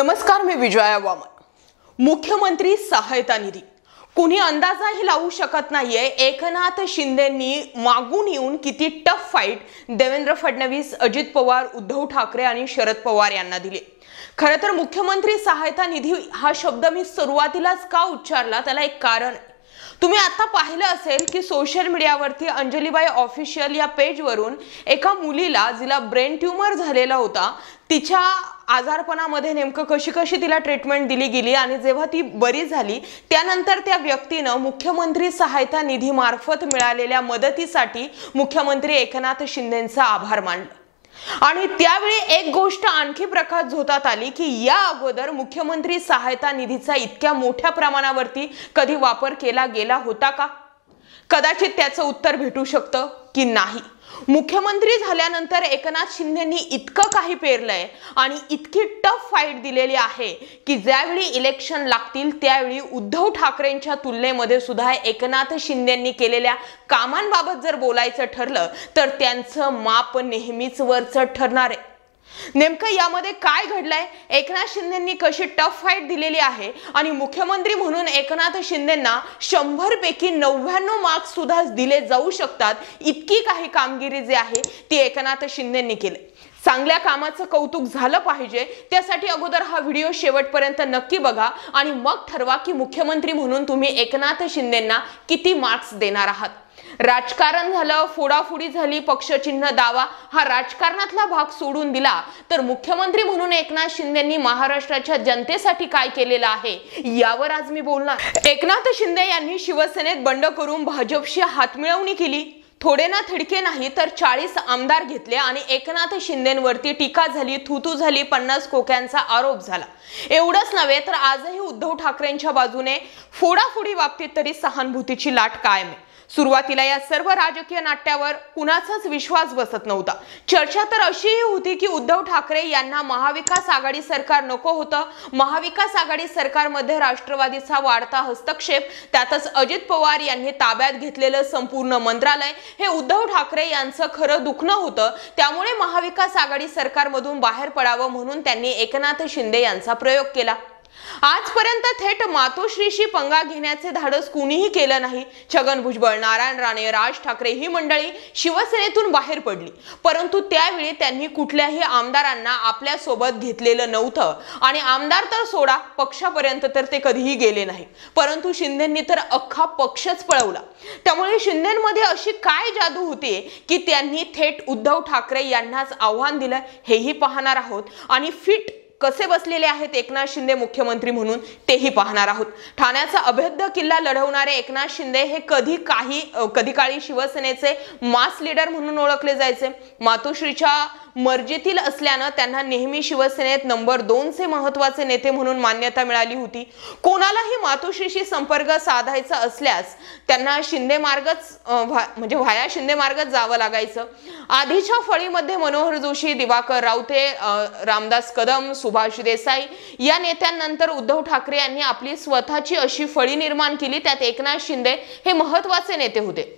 नमस्कार, मी विजया वामन। मुख्यमंत्री सहायता निधी कुणी अंदाजाही लावू शकत नाहीये एकनाथ शिंदेंनी मागून येऊन किती टफ फाईट देवेंद्र फडणवीस, अजित पवार, उद्धव ठाकरे आणि शरद पवार यांना दिली। खरं तर मुख्यमंत्री सहायता निधी हा शब्द मी सुरुवातीलाच का उच्चारला त्याला एक कारण आहे। तुम्ही आता पाहिलं असेल की सोशल मीडियावरती अंजलीबाई ऑफिशियल या पेजवरून एका मुलीला जिला ब्रेन ट्यूमर झालेला होता तिच्या आजारपणामध्ये नेमकं कशी तिला ट्रीटमेंट दिली गेली आणि जेव्हा ती बरी झाली त्यानंतर त्या व्यक्तीने मुख्यमंत्री सहायता निधी मार्फत मिळालेल्या मदतीसाठी मुख्यमंत्री एकनाथ शिंदेंचा आभार मानले। आणि त्यावेळी एक गोष्ट आणखी प्रकाश झोतात आली की या अगोदर मुख्यमंत्री सहायता निधीचा इतक्या मोठ्या प्रमाणावरती कधी वापर केला गेला होता का? कदाचित त्याचं उत्तर भेटू शकतं की नाही। मुख्यमंत्री झाल्यानंतर एकनाथ शिंदेंनी इतकं काही पेरलंय आणि इतकी टफ फाईट दिलेली आहे की ज्यावेळी इलेक्शन लागतील त्यावेळी उद्धव ठाकरेंच्या तुलनेमध्ये सुद्धा एकनाथ शिंदेंनी केलेल्या कामांबाबत जर बोलायचं ठरलं तर त्यांचं माप नेहमीच वरचढ ठरणार आहे। नेमकं यामध्ये काय घडलंय, एकनाथ शिंदेंनी कशी टफ फाईट दिलेली आहे आणि मुख्यमंत्री म्हणून एकनाथ शिंदेंना 100 पैकी 99 मार्क्स सुद्धा दिले जाऊ शकतात इतकी काही कामगिरी जी आहे ती एकनाथ शिंदेंनी केली। चांगल्या कामाचं कौतुक झालं पाहिजे त्यासाठी अगोदर हा व्हिडिओ शेवटपर्यंत नक्की बघा आणि मग ठरवा की मुख्यमंत्री म्हणून तुम्ही एकनाथ शिंदेंना किती मार्क्स देणार आहात। राजकारण झालं, फोडाफोडी झाली, पक्षचिन्ह दावा हा राजकारणातला भाग सोडून दिला तर मुख्यमंत्री म्हणून एकनाथ शिंदेंनी महाराष्ट्राच्या जनतेसाठी काय केलेलं आहे यावर आज मी बोलणार। एकनाथ शिंदे यांनी शिवसेनेत बंड करून भाजपशी हातमिळवणी केली। थोडे ना थडके नाही तर 40 आमदार घेतले आणि एकनाथ शिंदेंवरती टीका झाली, थुतू झाली, 50 कोक्यांचा आरोप झाला। एवढंच नव्हे तर आजही उद्धव ठाकरेंच्या बाजूने फोडाफोडी बाबतीत तरी सहानुभूतीची लाट कायम आहे। सुरुवातीला या सर्व राजकीय नाट्यावर कुणाचाच विश्वास बसत नव्हता। चर्चा तर अशीही होती की उद्धव ठाकरे यांना महाविकास आघाडी सरकार नको होतं। महाविकास आघाडी सरकारमध्ये राष्ट्रवादीचा वाढता हस्तक्षेप, त्यातच अजित पवार यांनी ताब्यात घेतलेलं संपूर्ण मंत्रालय हे उद्धव ठाकरे यांचं खरं दुखणं होतं। त्यामुळे महाविकास आघाडी सरकारमधून बाहेर पडावं म्हणून त्यांनी एकनाथ शिंदे यांचा प्रयोग केला। आजपर्यंत थेट मातोश्रीशी पंगा घेण्याचे धाडस कुणीही केलं नाही। छगन भुजबळ, नारायण राणे, राज ठाकरे ही मंडळी शिवसेनेतून बाहेर पडली, परंतु त्यावेळी त्यांनी कुठल्याही आमदारांना आपल्या सोबत घेतलेलं नव्हतं आणि आमदार तर सोडा, पक्षापर्यंत तर ते कधीही गेले नाही। परंतु शिंदेंनी तर अख्खा पक्षच पळवला। त्यामुळे शिंदेंमध्ये अशी काय जादू होती की त्यांनी थेट उद्धव ठाकरे यांनाच आव्हान दिलं हेही पाहणार आहोत आणि फिट कसे बसलेले आहेत एकनाथ शिंदे मुख्यमंत्री म्हणून तेही पाहणार आहोत। ठाण्याचा अभेद्य किल्ला लढवणारे एकनाथ शिंदे हे कधी काळी शिवसेनेचे मास लीडर म्हणून ओळखले जायचे। मातोश्रीच्या मर्जीतील असल्यानं त्यांना नेहमी शिवसेनेत नंबर 2 चे महत्त्वाचे नेते म्हणून मान्यता मिळाली होती। कोणालाही मातोश्रीशी संपर्क साधायचा असल्यास त्यांना शिंदे मार्गच व्हाया शिंदे मार्गच जावं लागायचं। आधीच्या फळीमध्ये मनोहर जोशी, दिवाकर रावते, रामदास कदम, सुभाष देसाई या नेत्यांनंतर उद्धव ठाकरे यांनी आपली स्वतःची अशी फळी निर्माण केली। त्यात एकनाथ शिंदे हे महत्त्वाचे नेते होते।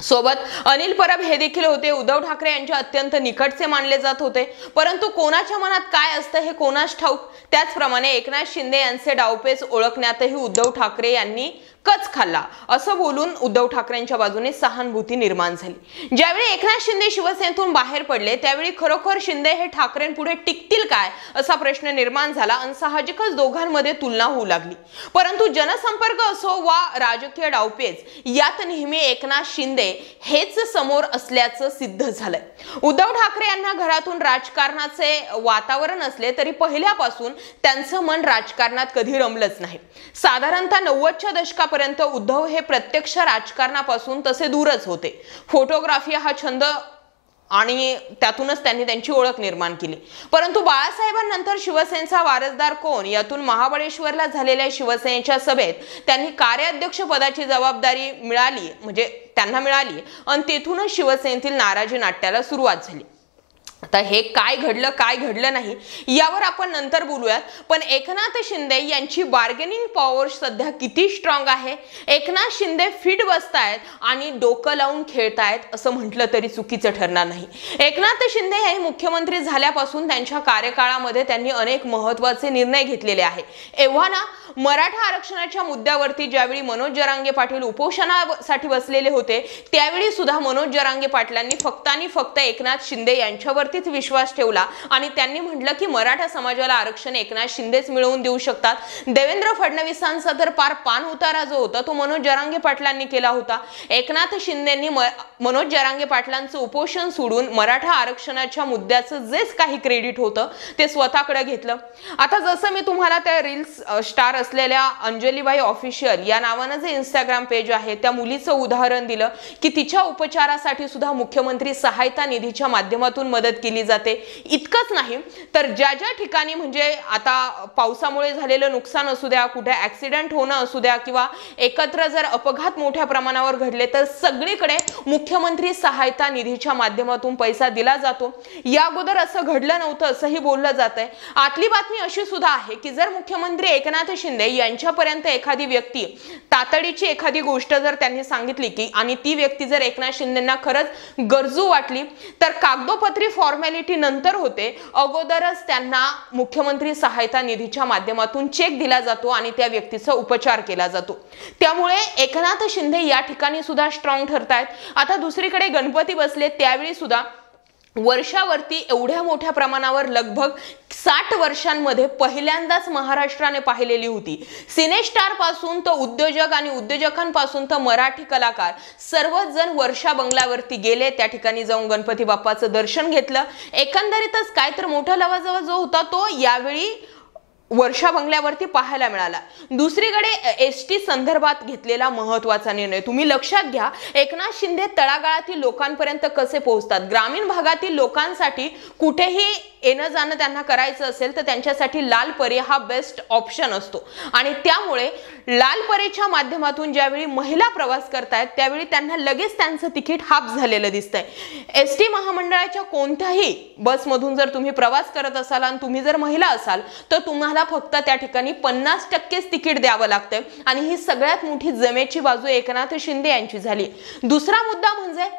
सोबत अनिल परब हे देखील होते। उद्धव ठाकरे यांच्या अत्यंत निकटचे मानले जात होते, परंतु कोणाच्या मनात काय असतं हे कोणास ठाऊक। त्याचप्रमाणे एकनाथ शिंदे यांचे डावपेच ओळखण्यातही उद्धव ठाकरे यांनी कच खाल्ला असं बोलून उद्धव ठाकरेंच्या बाजूने सहानुभूती निर्माण झाली। ज्यावेळी एकनाथ शिंदे शिवसेनेतून बाहेर पडले त्यावेळी खरोखर शिंदे हे ठाकरेंपुढे टिकतील काय असा प्रश्न निर्माण झाला आणि साहजिकच दोघांमध्ये तुलना होऊ लागली। परंतु जनसंपर्क असो वा राजकीय डावपेच यात नेहमी एकनाथ शिंदे हेच समोर असल्याचं सिद्ध झालंय। उद्धव ठाकरे यांना घरातून राजकारणाचे वातावरण असले तरी पहिल्यापासून त्यांचं मन राजकारणात कधी रमलंच नाही। साधारणतः 90च्या दशकापर्यंत उद्धव हे प्रत्यक्ष राजकारणापासून तसे दूरच होते। फोटोग्राफी हा छंद आणि त्यातूनच त्यांनी त्यांची ओळख निर्माण केली। परंतु बाळासाहेबांनंतर शिवसेनेचा वारसदार कोण यातून महाबळेश्वरला झालेल्या शिवसेनेच्या सभेत त्यांनी कार्याध्यक्ष पदाची जबाबदारी त्यांना मिळाली आणि तेथूनच शिवसेनेतील नाराजी नाट्याला सुरुवात झाली। आता हे काय घडलं नाही यावर आपण नंतर बोलूयात, पण एकनाथ शिंदे यांची बार्गेनिंग पॉवर सध्या किती स्ट्रॉंग आहे, एकनाथ शिंदे फिट बसतायत आणि डोकं लावून खेळतायत असं म्हटलं तरी चुकीचं ठरणार नाही. एकनाथ शिंदे हे मुख्यमंत्री झाल्यापासून त्यांच्या कार्यकाळामध्ये त्यांनी अनेक महत्त्वाचे निर्णय घेतलेले आहे. एव्हा ना मराठा आरक्षणाच्या मुद्द्यावरती ज्यावेळी मनोज जरांगे पाटील उपोषणासाठी बसलेले होते त्यावेळी सुद्धा मनोज जरांगे पाटलांनी फक्त आणि फक्त एकनाथ शिंदे यांच्यावरतीच विश्वास ठेवला आणि त्यांनी म्हटलं की मराठा समाजाला आरक्षण एकनाथ शिंदेच मिळवून देऊ शकतात. देवेंद्र फडणवीसांचा तर पार पान उतारा जो होता तो मनोज जरांगे पाटलांनी केला होता. एकनाथ शिंदेंनी मनोज जरांगे पाटलांचं उपोषण सोडून मराठा आरक्षणाच्या मुद्द्याचं जेच काही क्रेडिट होतं ते स्वतःकडे घेतलं. आता जसं मी तुम्हाला त्या रील्स स्टार असलेल्या अंजलीबाई ऑफिशियल या नावानं जे इंस्टाग्राम पेज आहे त्या मुलीचं उदाहरण दिलं की तिच्या उपचारासाठी सुद्धा मुख्यमंत्री सहायता निधीच्या माध्यमातून मदत केली जाते. इतकंच नाही तर ज्या ज्या ठिकाणी म्हणजे आता पावसामुळे झालेलं नुकसान असू द्या, कुठे ऍक्सिडेंट होणं असू द्या किंवा एकत्र जर अपघात मोठ्या प्रमाणावर घडले तर सगळीकडे मुख्यमंत्री सहायता निधीच्या माध्यमातून पैसा दिला जातो. या अगोदर असं घडलं नव्हतं असंही बोललं जातंय. आतली बातमी अशी सुद्धा आहे की जर मुख्यमंत्री एकनाथ शिंदे यांच्यापर्यंत एखादी व्यक्ती तातडीची एखादी गोष्ट जर त्यांनी सांगितली की आणि ती व्यक्ती जर एकनाथ शिंदेंना खरंच गरजू वाटली तर कागदोपत्री फॉर्मॅलिटी नंतर होते, अगोदरच त्यांना मुख्यमंत्री सहायता निधीच्या माध्यमातून चेक दिला जातो आणि त्या व्यक्तीचा उपचार केला जातो. त्यामुळे एकनाथ शिंदे या ठिकाणी सुद्धा स्ट्रॉंग ठरतायत. आता दुसरीकडे गणपती बसले त्यावेळी सुद्धा वर्षावरती एवढ्या मोठ्या प्रमाणावर लगभग 60 वर्षांमध्ये पहिल्यांदाच महाराष्ट्राने पाहिलेली होती. सिनेस्टार पासून तर उद्योजक आणि उद्योजकांपासून तर मराठी कलाकार सर्वच जण वर्षा बंगल्यावरती गेले, त्या ठिकाणी जाऊन गणपती बाप्पाचं दर्शन घेतलं. एकंदरीतच काय तर मोठा लवाजवा जो होता तो यावेळी वर्षा बंगल्यावरती पाहायला मिळाला. दुसरीकडे एसटी संदर्भात घेतलेला महत्त्वाचा निर्णय तुम्ही लक्षात घ्या. एकनाथ शिंदे तळागाळातील लोकांपर्यंत कसे पोहोचतात, ग्रामीण भागातील लोकांसाठी कुठेही येणं जाणं त्यांना करायचं असेल तर त्यांच्यासाठी लाल परी हा बेस्ट ऑप्शन असतो आणि त्यामुळे लाल परीच्या माध्यमातून ज्यावेळी महिला प्रवास करतायत त्यावेळी त्यांना लगेच त्यांचं तिकीट हाफ झालेलं दिसतंय. एसटी महामंडळाच्या कोणत्याही बसमधून जर तुम्ही प्रवास करत असाल आणि तुम्ही जर महिला असाल तर तुम्हाला फक्त त्या ठिकाणी 50% तिकीट द्यावं लागतंय आणि ही सगळ्यात मोठी जमेची बाजू एकनाथ शिंदे यांची झाली. दुसरा मुद्दा म्हणजे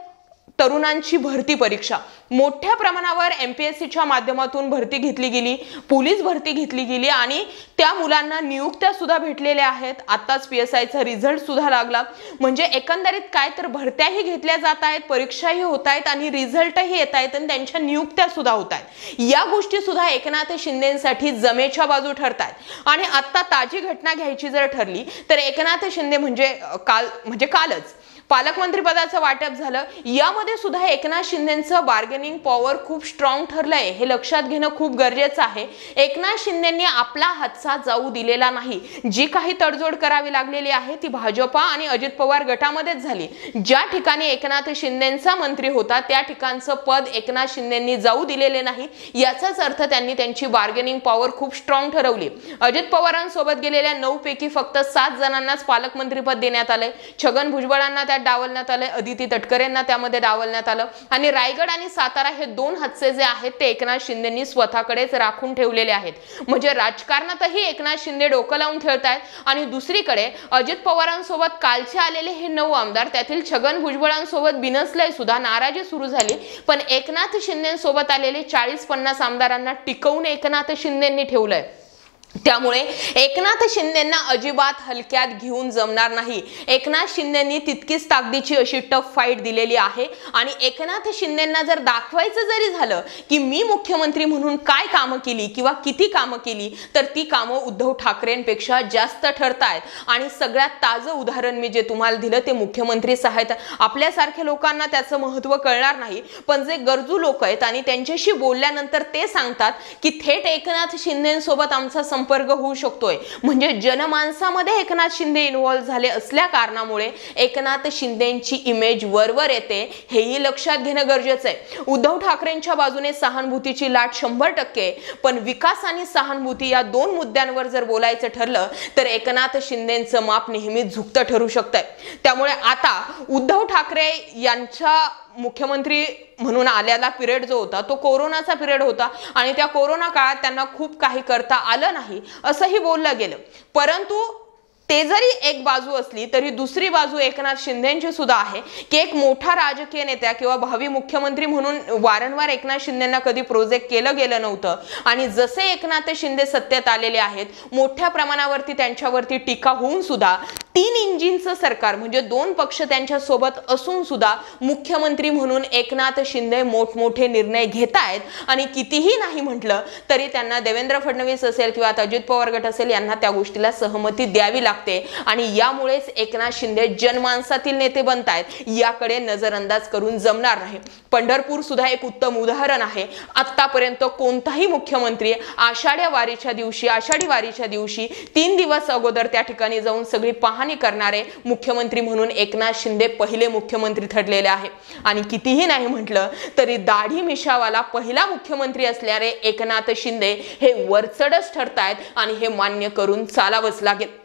तरुणांची भरती परीक्षा. मोठ्या प्रमाणावर एमपीएससीच्या माध्यमातून भरती घेतली गेली, पोलीस भरती घेतली गेली आणि त्या मुलांना नियुक्त्या सुद्धा भेटलेल्या आहेत. आताच पीएसआयचा रिझल्ट सुद्धा लागला. म्हणजे एकंदरीत काय तर भरत्याही घेतल्या जात आहेत, परीक्षाही होत आहेत आणि रिझल्टही येत आहेत आणि त्यांच्या नियुक्त्या सुद्धा होत आहेत. या गोष्टी सुद्धा एकनाथ शिंदेसाठी जमेच्या बाजू ठरतात आणि आता ताजी घटना घ्यायची जर ठरली तर एकनाथ शिंदे कालच पालकमंत्री पदाचं वाटप झालं. यामध्ये सुद्धा एकनाथ शिंदेंचं बार्गेनिंग पॉवर खूप स्ट्रॉंग ठरलंय हे लक्षात घेणं खूप गरजेचं आहे. एकनाथ शिंदेंनी आपला हातचा जाऊ दिलेला नाही. जी काही तडजोड करावी लागलेली आहे ती भाजपा आणि अजित पवार गटामध्येच झाली. ज्या ठिकाणी एकनाथ शिंदेंचा मंत्री होता त्या ठिकाणचं पद एकनाथ शिंदेंनी जाऊ दिलेले नाही. याचाच अर्थ त्यांनी त्यांची बार्गेनिंग पॉवर खूप स्ट्रॉंग ठरवली. अजित पवारांसोबत गेलेल्या 9 पैकी फक्त 7 जणांनाच पालकमंत्रीपद देण्यात आले. छगन भुजबळांना डावलण्यात आले, अदिती तटकरेंना त्यामध्ये डावलण्यात आलं आणि रायगड आणि सातारा हे 2 हातचे जे आहेत ते एकनाथ शिंदेंनी स्वतःकडेच राखून ठेवलेले आहेत. म्हणजे राजकारणातही एकनाथ शिंदे डोकं लावून खेळतायत आणि दुसरीकडे अजित पवारांसोबत कालचे आलेले हे 9 आमदार त्यातील छगन भुजबळांसोबत बिनसलंय सुद्धा नाराजी सुरू झाली. पण एकनाथ शिंदेसोबत आलेले 40-50 आमदारांना टिकवून एकनाथ शिंदेंनी ठेवलंय. त्यामुळे एकनाथ शिंदेंना अजिबात हलक्यात घेऊन जमणार नाही. एकनाथ शिंदेंनी तितकीच ताकदीची अशी टफ फाईट दिलेली आहे आणि एकनाथ शिंदेंना जर दाखवायचं जरी झालं की मी मुख्यमंत्री म्हणून काय कामं केली किंवा किती कामं केली तर ती कामं उद्धव ठाकरेंपेक्षा जास्त ठरतायत. आणि सगळ्यात ताजं उदाहरण मी जे तुम्हाला दिलं ते मुख्यमंत्री सहायता. आपल्यासारख्या लोकांना त्याचं महत्त्व कळणार नाही, पण जे गरजू लोक आहेत आणि त्यांच्याशी बोलल्यानंतर ते सांगतात की थेट एकनाथ शिंदेंसोबत आमचा संपर्क होऊ शकतोय. म्हणजे जनमानसामध्ये एकनाथ शिंदे इन्व्हॉल्व झाले असल्या कारणामुळे एकनाथ शिंदेंची इमेज वरवर येते, हेही लक्षात घेणं गरजेचं आहे. उद्धव ठाकरेंच्या बाजूने सहानुभूतीची लाट 100%, पण विकास आणि सहानुभूती या 2 मुद्द्यांवर जर बोलायचं ठरलं तर एकनाथ शिंदेंचं माप नेहमी झुकतं ठरू शकतंय. त्यामुळे आता उद्धव ठाकरे यांच्या मुख्यमंत्री म्हणून आलेला पिरियड जो होता तो कोरोनाचा पिरियड होता आणि त्या कोरोना काळात त्यांना खूप काही करता आलं नाही असंही बोललं गेलं. परंतु ते जरी एक बाजू असली तरी दुसरी बाजू एकनाथ शिंदेची सुद्धा आहे की एक मोठा राजकीय नेता किंवा भावी मुख्यमंत्री म्हणून वारंवार एकनाथ शिंदेंना कधी प्रोजेक्ट केलं गेलं नव्हतं आणि जसे एकनाथ शिंदे सत्तेत आलेले आहेत मोठ्या प्रमाणावरती त्यांच्यावरती टीका होऊन सुद्धा 3 इंजिनचं सरकार म्हणजे 2 पक्ष त्यांच्या सोबत असून सुद्धा मुख्यमंत्री म्हणून एकनाथ शिंदे मोठमोठे निर्णय घेतायत आणि कितीही नाही म्हटलं तरी त्यांना देवेंद्र फडणवीस असेल किंवा अजित पवार गट असेल यांना त्या गोष्टीला सहमती द्यावी लागते आणि यामुळेच एकनाथ शिंदे जनमानसातील नेते बनतायत याकडे नजरअंदाज करून जमणार नाही. पंढरपूर सुद्धा एक उत्तम उदाहरण आहे. आतापर्यंत कोणताही मुख्यमंत्री आषाढी वारीच्या दिवशी 3 दिवस अगोदर त्या ठिकाणी जाऊन सगळी पाहणी करणारे मुख्यमंत्री म्हणून एकनाथ शिंदे पहिले मुख्यमंत्री ठरलेले आहे आणि कितीही नाही म्हटलं तरी दाढी मिशावाला पहिला मुख्यमंत्री असल्याने एकनाथ शिंदे हे वरचढच ठरतायत आणि हे मान्य करून चालावंच लागेल.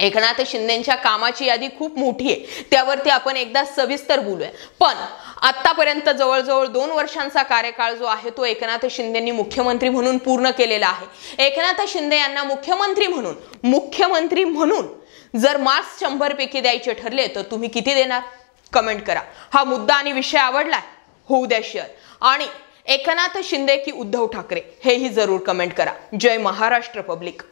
एकनाथ शिंदेंच्या कामाची यादी खूप मोठी आहे त्यावरती आपण एकदा सविस्तर बोलूया. पण आतापर्यंत जवळजवळ 2 वर्षांचा कार्यकाळ जो आहे तो एकनाथ शिंदेंनी मुख्यमंत्री म्हणून पूर्ण केलेला आहे. एकनाथ शिंदे यांना मुख्यमंत्री म्हणून जर मार्क्स 100 पैकी द्यायचे ठरले तर तुम्ही किती देणार? कमेंट करा. हा मुद्दा आणि विषय आवडलाय? होऊ द्या शेअर. आणि एकनाथ शिंदे की उद्धव ठाकरे हेही जरूर कमेंट करा. जय महाराष्ट्र पब्लिक.